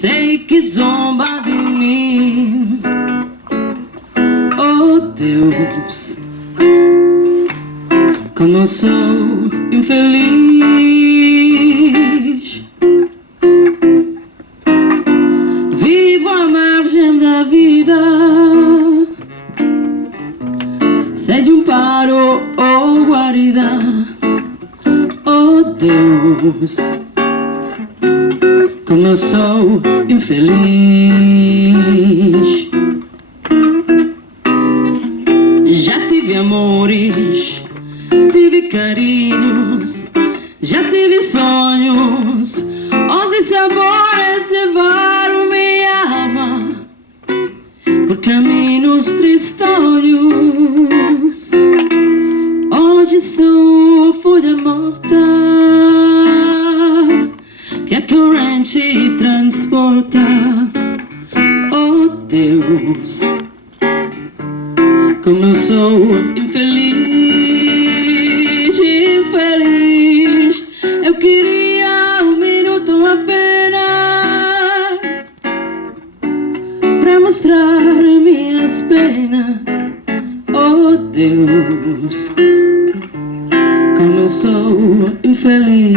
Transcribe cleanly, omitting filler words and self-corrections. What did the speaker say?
sei que zomba de mim. Oh Deus, como eu sou infeliz. Vivo à margem da vida, sem de um paro ou guarida. Oh Deus, como eu sou infeliz. Já tive amores, tive carinhos, já tive sonhos, os de sabores levaram minha alma por caminhos tristonhos. Hoje sou folha morta que a corrente transporta. Oh Deus, como eu sou infeliz, infeliz. Eu queria um minuto apenas para mostrar minhas penas. Oh Deus, como eu sou infeliz.